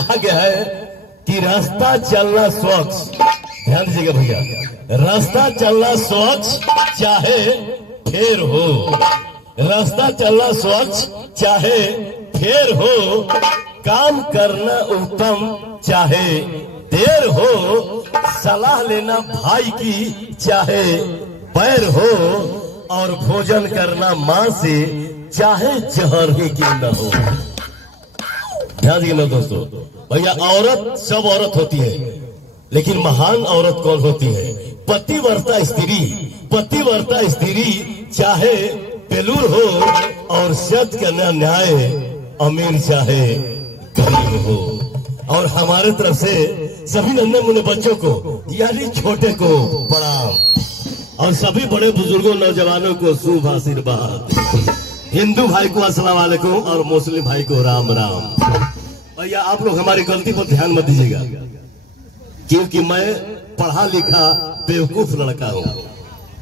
कहा गया है कि रास्ता चलना स्वच्छ, ध्यान दीजिएगा भैया, रास्ता चलना स्वच्छ चाहे फेर हो, रास्ता चलना स्वच्छ चाहे फेर हो, काम करना उत्तम चाहे देर हो, सलाह लेना भाई की चाहे पैर हो, और भोजन करना मां से चाहे जहर ही क्यों न हो। ध्यान दीजिए दोस्तों, भैया औरत सब औरत होती है, लेकिन महान औरत कौन होती है? पतिव्रता स्त्री। पतिव्रता स्त्री चाहे बेलूर हो और सत्य का न्याय अमीर चाहे गरीब हो। और हमारे तरफ से सभी नन्हे मुन्ने बच्चों को यानी छोटे को प्रणाम, और सभी बड़े बुजुर्गों नौजवानों को शुभ आशीर्वाद। हिंदू भाई को अस्सलाम वालेकुम और मुस्लिम भाई को राम राम। भैया आप लोग हमारी गलती पर ध्यान मत दीजिएगा, क्योंकि मैं पढ़ा लिखा बेवकूफ लड़का हूँ,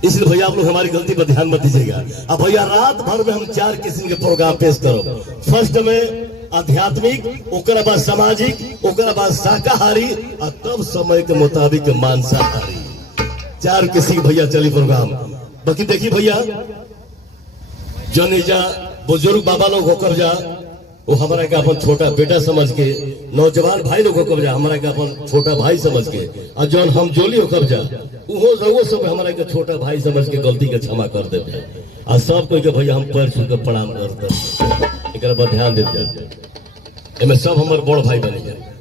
इसलिए भैया आप लोग हमारी गलती पर ध्यान मत दीजिएगा। अब भैया रात भर में हम 4 किस्म के प्रोग्राम पेश करो। फर्स्ट में आध्यात्मिक, ओकरा बाद सामाजिक, ओकरा बाद शाकाहारी, और तब समय के मुताबिक मांसाहारी। 4 किस्म भैया चली प्रोग्राम। बाकी देखिए भैया, जो निजा बुजुर्ग बाबा लोग होकर जा वो हमारा का अपन छोटा बेटा समझ के, नौजवान भाई लोग होकर जा हमारा का अपन छोटा भाई समझ के, और जौन हम जोली होकर जा वो सब हमारा का छोटा भाई समझ के गलती के क्षमा कर देते। और सब कोई के भैया हम पैर छू के प्रणाम करते, एक बार ध्यान देते जाए। सब हमारे बड़ भाई बनी जाए,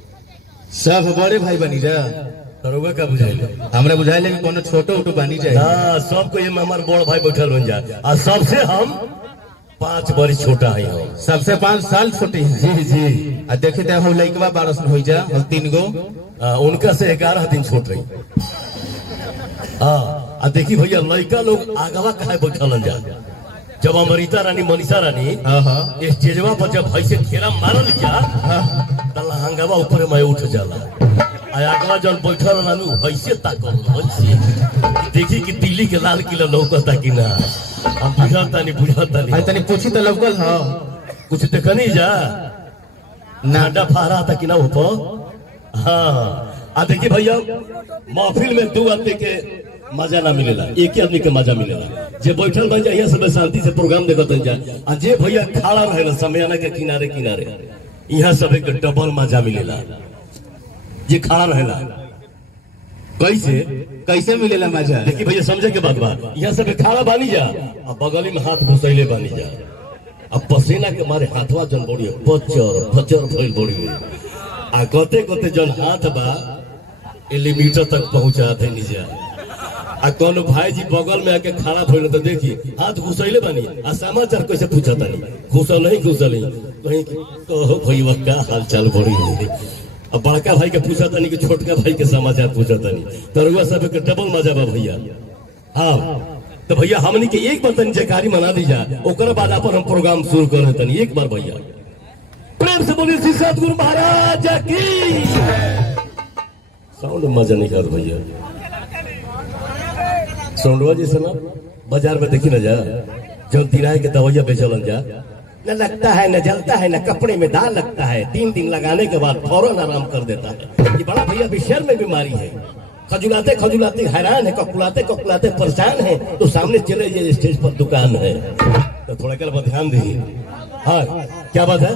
सब बड़े भाई बनी जा। तरुआ का बुझाइले हमरा बुझाइले कि कोनो छोटो उटो बनी जाए। हाँ, सबको ये हमारे बड़ भाई बैठल बन जाए, और सबसे हम 5 वर्ष छोटा है, हम सबसे 5 साल छोटे हैं। जी जी। आ देखे थे हम लइकवा 12 हो जा, हम 3 गो उनका से 11 दिन छोट रही। हाँ, देखी भैया लड़का लोग आगवा कहे बैठल जा, जब अमृता रानी मनीषा रानी स्टेजवा पर जब ऐसे घेरा मारल जा लहंगावा ऊपर में उठ जाला, आगवा जब बैठल रानू ऐसे ताकल ऐसे देखी कि दिल्ली के लाल किला लौकता कि ना, हम बुझाता नहीं तनी पूछी तो लौकल हो कुछ देखनी जा नाडा फहरा था कि ना ऊपर। हाँ, देखिए भैया महफिल में 2 आदमी के मजा ना मिलेला, एक ही आदमी के मजा मिलेला। जे बैठल बन जाए सब शांति से प्रोग्राम देखत जाए, और जे भैया खड़ा रहेला समयाना के किनारे किनारे, यहाँ सब एक डबल मजा मिलेला। जे खड़ा रहेला कैसे मिलेला मजा? देखिए भैया समझे के बात बा, यहाँ सब खड़ा बानी जा, और बगली में हाथ घुसैले बानी जा, अब पसीना के मारे हाथवा जन बड़ी पचर पचर भइल बड़ी, आ कते कते जन हाथ बा लिमिटर तक पहुंचा दे निजा। आ कोनो भाई जी बगल में आके खड़ा भइल तो देखी हाथ घुसैले बानी, आ समाचार कैसे पूछा तानी, घुसल नहीं कहीं तो भैया का हाल चाल बड़ी। अब बड़का भाई के पूछा तानी कि छोटका भाई के समाचार पूछा तानी, तरुआ सब के डबल मजा बा भैया। हाँ, तो भैया हमनी के एक बार तनी जयकारी मना दी जा, ओकर बाद अपन हम प्रोग्राम शुरू करे तनी एक बार भैया प्रेम से बोलिए श्री सतगुरु महाराज की। साउंड मजा नहीं कर भैया, साउंडवा जैसे ना बाजार में देखी ना जा, जब तिराए के दवाइया बेचलन जा, न लगता है न जलता है न कपड़े में दाग लगता है, 3 दिन लगाने के बाद फौरन आराम कर देता है। ये बड़ा भैया विषय में बीमारी है, खजुलाते खजुलाते हैरान है, ककुलाते ककुलाते परेशान है, तो सामने चले ये स्टेज पर दुकान है, तो थोड़ा कर ध्यान दीजिए। हाँ, क्या बात है?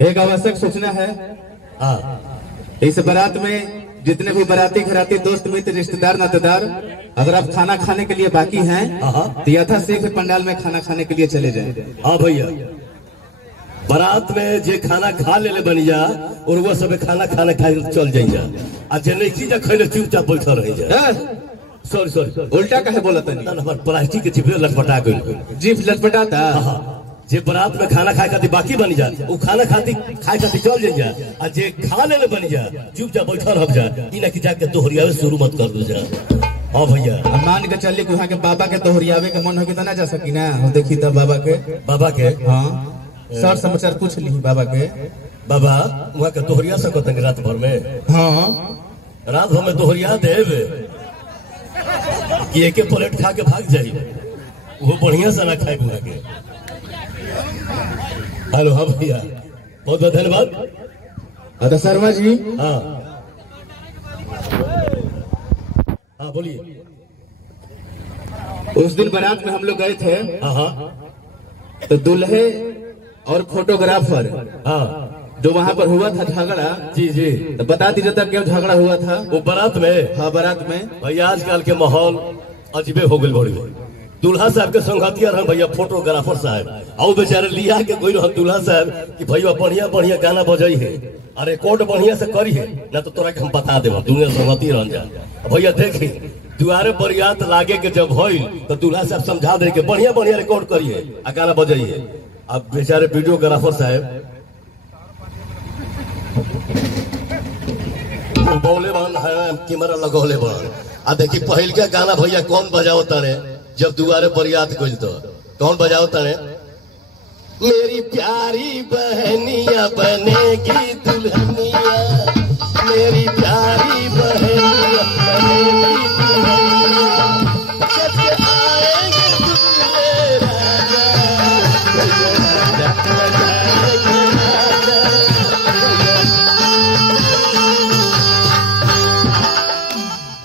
एक आवश्यक सूचना है। हाँ, इस बारात में जितने भी बाराती घराती दोस्त मित्र रिश्तेदार नातेदार, अगर आप खाना खाने के लिए बाकी हैं तो यथाशीघ्र पंडाल में खाना खाने के लिए चले जाएं। हाँ भैया, बारात में जे खाना खा ले बनी जा, और वो सब खाना खाने खा चल जाइए, आ जे नहीं चीज खैले चुपचाप बैठल रह जाए। सॉरी उल्टा कहे बोला तनी, हमारे प्लास्टिक के चिपले लटपटा गई, जीभ लटपटाता। जे बारात में खाना खाए खाती बाकी बनी जा, वो खाना खाती खाए खाती चल जाइए, आ जे खा ले बनी जा चुपचाप बैठल रह जा, इना की जाके दोहरियावे शुरू मत कर दो जा। हाँ भैया, मान के चलिए वहाँ के बाबा के दोहरियावे के मन हो तो ना जा सकी ना, हम देखी तब बाबा के हाँ सर समाचार पूछ ली बाबा के। बाबा वहाँ के दोहरिया सकते रात भर में? हाँ, रात भर में दोहरिया देव कि एक प्लेट खा के भाग जाये, वो बढ़िया से ना खाए बुआ के। हेलो, हाँ भैया बहुत बहुत धन्यवाद। तो शर्मा जी, हाँ हाँ बोलिए। उस दिन बारात में हम लोग गए थे, हाँ हाँ तो दूल्हे और फोटोग्राफर हाँ जो वहाँ पर हुआ था झगड़ा, जी जी, तो बता दीजिए था क्यों झगड़ा हुआ था? वो बारात में। हाँ, बारात में भैया आजकल के माहौल अजबे हो गई बड़ी। दूल्हा साहब के संगतिया रहे भैया फोटोग्राफर साहब, और बेचारे लिया के कोई रह दूल्हा साहब कि भैया बढ़िया बढ़िया गाना बजाई है, अरे रिकॉर्ड बढ़िया से करी है ना, तो तोरा के हम बता देव दुनिया संगति रह जा। भैया देखी दुआरे बरियात लागे के जब भइल तो दूल्हा साहब समझा दे के बढ़िया बढ़िया रिकॉर्ड करिए आ गाना बजाइए। अब बेचारे वीडियोग्राफर साहब बोले बन है कैमरा लगौले बन आ देखी पहल के गाना भैया कौन बजाओ तारे जब दुआरे बरियात गइल तो कौन बजाओ तारे? मेरी प्यारी बहनिया बनेगी दुल्हनिया, मेरी प्यारी बहनिया बनेगी दुल्हनिया, कैसे आएंगे दूल्हे राजा, बजाएंगे राजा।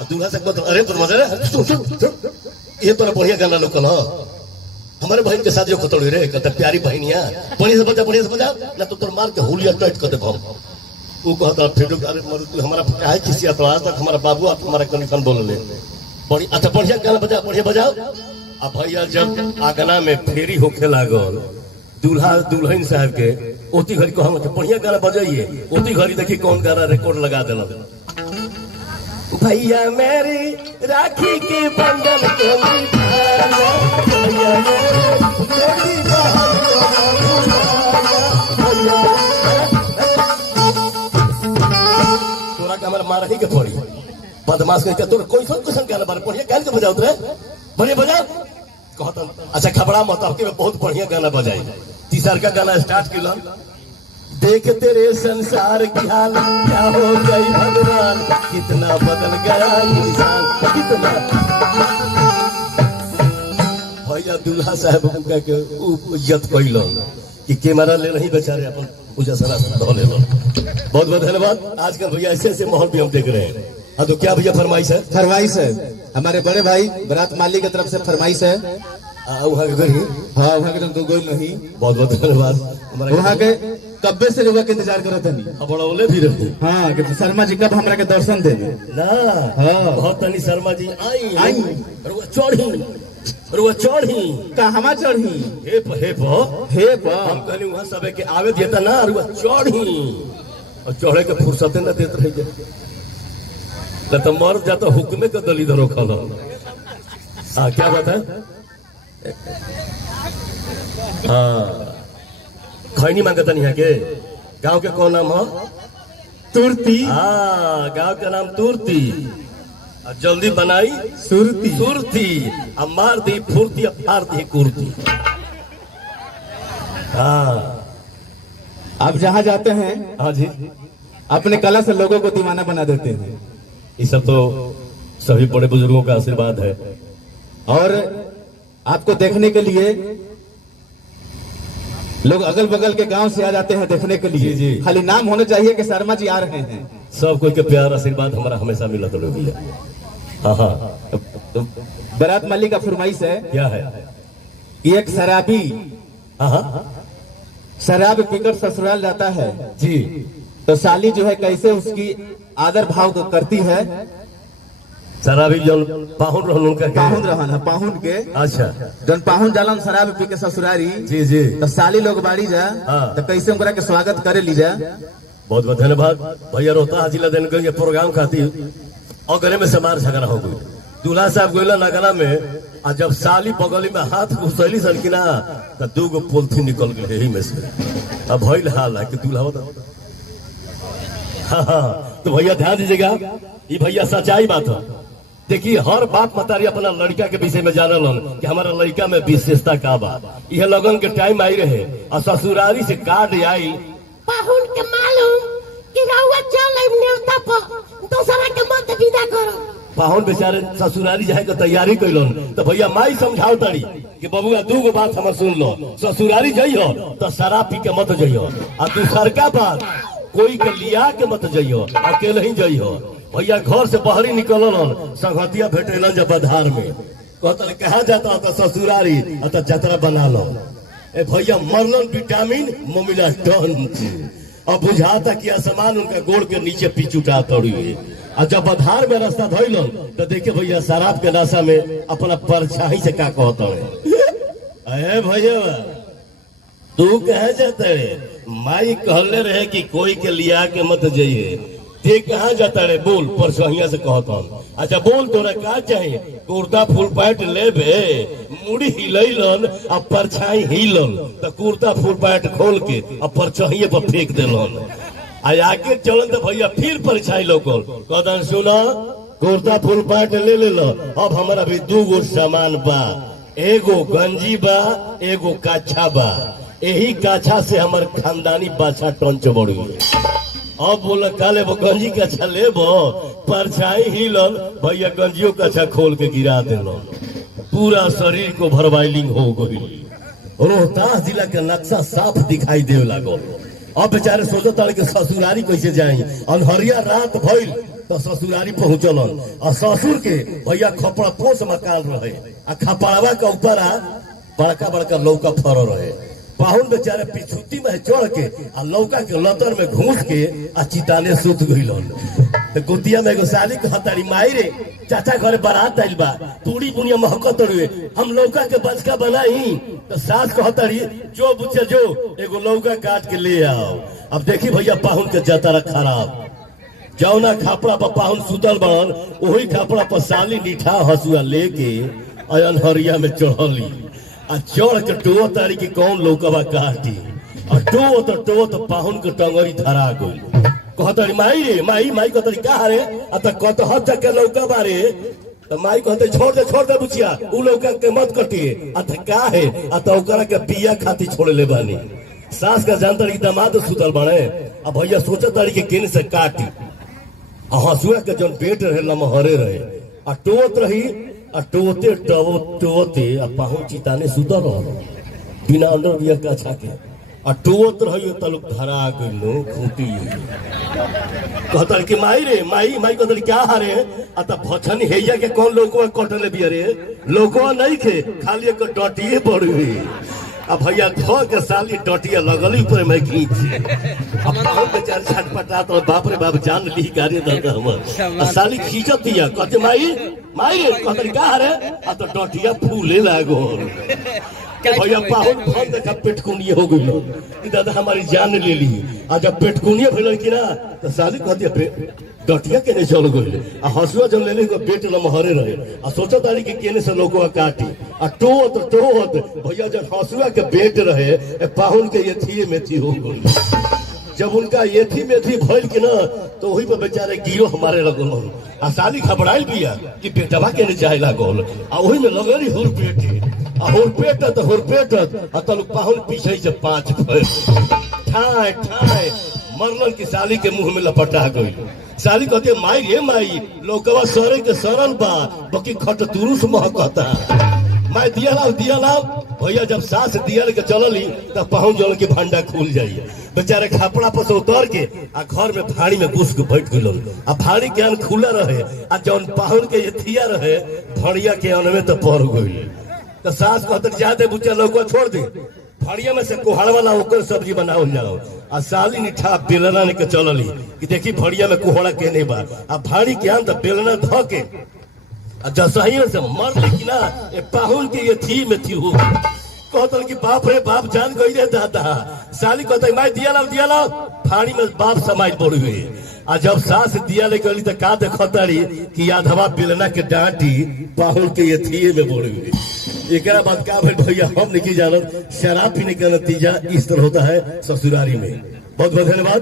दूल्हा से अरे तो मजा ये तो बढ़िया गाना लोकल हमारे बहन के साथ जो खतौड़ी रे कहते प्यारी बहनिया बढ़िया से बजा ना तो तोर मार के हुलिया टाइट कर दे हम। वो कहता फिर अरे हमारा काहे किसी तो आज तक हमारा बाबू आप हमारा कनिकन बोल ले बड़ी अच्छा बढ़िया गाना बजा बढ़िया बजाओ। अब भैया जब आगना में फेरी होखे लागल दूल्हा दुल्हन साहब के ओती घड़ी को हम बढ़िया गाना बजाइए, ओती घड़ी देखी कौन गाना रिकॉर्ड लगा देना। भैया मेरी राखी के बंधन को निभाना, भैया मेरी तोरा के हमारा मार ही के पड़ी बदमाश के तोरा कोई क्वेश्चन गाना बारे बढ़िया गान के बजाओ रे बढ़िया बजाओ कहता। अच्छा खबरा मत आपके बहुत बढ़िया गाना बजाई। तीसर का गाना स्टार्ट किया, देख तेरे संसार की हाल क्या हो गई भगवान, कितना बदल गया इंसान कितना। भैया दूल्हा साहब के इज्जत कैल कि कैमरा ले रही बेचारे अपन पूजा सरा धो ले लो। बहुत बहुत धन्यवाद। आजकल भैया ऐसे ऐसे माहौल भी हम देख रहे हैं। हाँ तो क्या भैया फरमाइश है? फरमाइश है हमारे बड़े भाई बारात माली की तरफ से फरमाइश है। वहाँ के गई, हाँ वहाँ के गोल नहीं। बहुत बहुत धन्यवाद। वहाँ के कब्बे से लोग के इंतजार करो तनी बड़ा ओले भी रही। हाँ कि शर्मा जी कब हमरा के दर्शन देंगे ना। हाँ बहुत तनी शर्मा जी आई रुआ चढ़ी कहवा चढ़ी हे प हम कहली वहाँ सबे के आवे देता ना रुआ चढ़ी और चढ़े के फुर्सते न देत रही जा तो मर जाता हुक्मे के दली धरो खल। हाँ क्या बात है? हाँ खैनी मांगता नहीं है के गांव के कौन नाम है? तुरती। हाँ गांव का नाम तुरती। जल्दी बनाई सुरती सुरती अब मार दी फुर्ती अब फाड़ दी कुर्ती। हाँ आप जहाँ जाते हैं हाँ जी अपने कला से लोगों को दीवाना बना देते हैं। ये सब तो सभी बड़े बुजुर्गों का आशीर्वाद है। और आपको देखने के लिए लोग अगल बगल के गांव से आ जाते हैं देखने के लिए। जी। खाली नाम होना चाहिए कि शर्मा जी आ रहे हैं। सब कोई के प्यार आशीर्वाद हमारा हमेशा मिला तो लोग। हाँ हाँ तो बारात माली का फरमाइश है। क्या है? एक शराबी हाँ शराब पीकर ससुराल जाता है जी, तो साली जो है कैसे उसकी आदर भाव करती है। शराबी जन पाहुन रहन उनका पाहुन रहन है पाहुन के। अच्छा जन पाहुन जालन शराब पी के ससुरारी जी जी, तो साली लोग बाड़ी जा हाँ। तो कैसे उनका के स्वागत करे लीजा। बहुत बहुत धन्यवाद भैया। रोहतास जिला दिन गए प्रोग्राम खातिर और गले में समार झगड़ा हो गई। दूल्हा साहब गोला नगरा में और जब साली बगली में हाथ घुसैली सन की ना तो 2 गो पोलथी निकल गए यही में से। अब भइल हाल है कि दूल्हा हाँ तो भैया ध्यान दीजिएगा ये भैया सच्चाई बात है। देखिए हर बात मतारी अपना लड़का के विषय में जानल कि हमारा लड़का में विशेषता का बा। यह लगन के टाइम आई रहे और ससुरारी से कार्ड आई पाहुन के मालूम कि रउआ चल नेवता पर दूसरा के मत विदा करो। पाहुन बेचारे ससुरारी जाए के तैयारी कैलन तो भैया माई समझाओ तारी कि बबुआ 2 गो बात हमर सुन लो। ससुरारी जइयो तो शराब पी के मत जइयो और दूसर का बात कोई के लिया के मत जाइयो, अकेले ही जाइयो। भैया घर से बाहरी निकलन संगतिया भेटेलन जब बधार में कहते कहा जाता था ससुरारी अत जतरा बना लो। ए भैया मरलन विटामिन मोमिला टन अब बुझाता कि आसमान उनका गोड़ के नीचे पिचुटा तोड़ी हुई। और जब बधार में रास्ता धोइलन तो देखिए भैया शराब के नशा में अपना परछाई से का कहता है भैया तू कह जाता रे माई कहले रहे कि कोई के लिया के मत जाइए ते कहा जाता रे बोल परछाइया से कहता हूँ। अच्छा बोल तोरा का चाहिए कुर्ता फुल पैंट लेबे मुड़ी हिलैलन अब परछाई हिलन तो कुर्ता फुल पैंट खोल के अब परछाइये पर फेंक देलन। आगे चलन तो भैया फिर परछाई लोगों कहता सुना कुर्ता फुल पैंट ले लो अब हमारा भी 2 गो सामान बा एगो गंजी बा एगो काछा बा यही काछा से हमार खानदानी बाछा टंच बड़ी अब बोला काले वो गंजी काछा लेबो परछाई हिलन भैया गंजियो काछा खोल के गिरा देलो पूरा शरीर को भरवाइलिंग हो गई। रोहतास जिला के नक्शा साफ दिखाई दे लागो। अब बेचारे सोचता कि ससुरारी कैसे जाई अनहरिया रात भइल तो ससुरारी पहुंचलन और ससुर के भैया खपड़ा पोस मकान रहे आ खपड़वा के ऊपर बड़का बड़का लौका फर रहे। पाहुन बेचारे पिछुती में चढ़ के आ लौका के लतर में घूस के आ चिताने सुत गइलन। तो गोतिया में एगो साली कहतारी माई रे चाचा घरे बारात आइल बा पूरी बुनिया महकत रुए हम लौका के बचका बनाई तो सास कहतारी जो बुझे जो एगो लौका काट के ले आओ। अब देखी भैया पाहुन के जतरा खराब जौना खापड़ा पर पाहुन सुतल बनल वही खापड़ा पर साली नीठा हसुआ लेके अनहरिया में चढ़ली आ चढ़ के टो तारी की कौन लौकवा काटी और टो तो पाहुन के टंगरी धरा गई। कहतरी माई रे माई माई कहतरी का रे अत कतह तक लौका बारे तो माई कहते छोड़ दे बुचिया उ लौका के मत कटिए अत का है अत ओकरा के बिया खाती छोड़ ले बानी। सास का जानता कि दामाद सुतल बने अब भैया सोचत तारी के केन से काटी हसुआ के जन पेट रहे लमहरे रहे आ टोत रही आ टोते आ पाहुन चिताने सुतल रह बिना अंडर बिया का छाके आ टोत रही तलुक धरा गइलो खूंटी कहता कि माई रे माई माई कहता क्या हारे आ त भछनी हैया के कौन लोगवा कटले बिया रे लोगवा नहीं खे खाली एक डटिए पड़ी अब भैया धो के साली डटिया लगली ऊपर में खींची अब पाहुन बेचारे छटपटा तो बाप रे बाप जान ली गाड़ी दर्द हमर साली खींचत दिया कहते माई रे कहते का रे आ तो डटिया फूले लागो भैया पाहुन फोन देखा पेटकुनिया हो गई दादा हमारी जान ले ली आ जब पेटकुनिया भेल कि ना तो साली कहती डटिया केने चल गई आ हसुआ जब लेने को पेट लमहरे रहे आ सोचा तारी कि केने से लोगवा काटी आ टोत भैया जब हसुआ के पेट रहे पाहुन के ये में थी हो गई। जब उनका ये थी भइल कि ना तो वही पर बेचारे गिरो हमारे लगल आ साली घबराइल बिया कि बेटवा केने चाहे लागल आ वही में लगली हुरपेट तलुक पाहुन पीछे से 5 ठाए मरलन की साली के मुंह में लपटा गई। साली कहते माई रे माई लोकवा सरे के सरल बा बाकी खट तुरुस महकता मैं दिया लाओ भैया जब सास दिया लेके चलली तब पाहुन जल के भंडा खुल जाइए बेचारे खापड़ा पर से उतर के आ घर में फाड़ी में घुस के बैठ गइल आ फाड़ी के अन खुला रहे आ जौन पाहुन के थिया रहे फड़िया के अन में तो पड़ गई। तो सास कहते जाते बुच्चा लौका छोड़ दे फड़िया में से कोहड़ वाला होकर सब्जी बनाओ जाओ आ साली निठा बेलना ने के चलली कि देखी फड़िया में कोहड़ा के नहीं बा आ फाड़ी के अंत बेलना धो के जसहियों से मर लेकिन ना पाहुन के ये थी में थी हो कहतल कि बाप रे बाप जान गई रे दादा साली कहते मैं दिया लाओ फाड़ी में बाप समाज पड़ गई आ जब सास दिया ले गली तो का देखतारी कि यादवा बेलना के डांटी पाहुन के ये थी में पड़ गई। एक बात का भैया हम नहीं जानत शराब पीने का नतीजा इस तरह होता है ससुरारी में। बहुत बहुत धन्यवाद।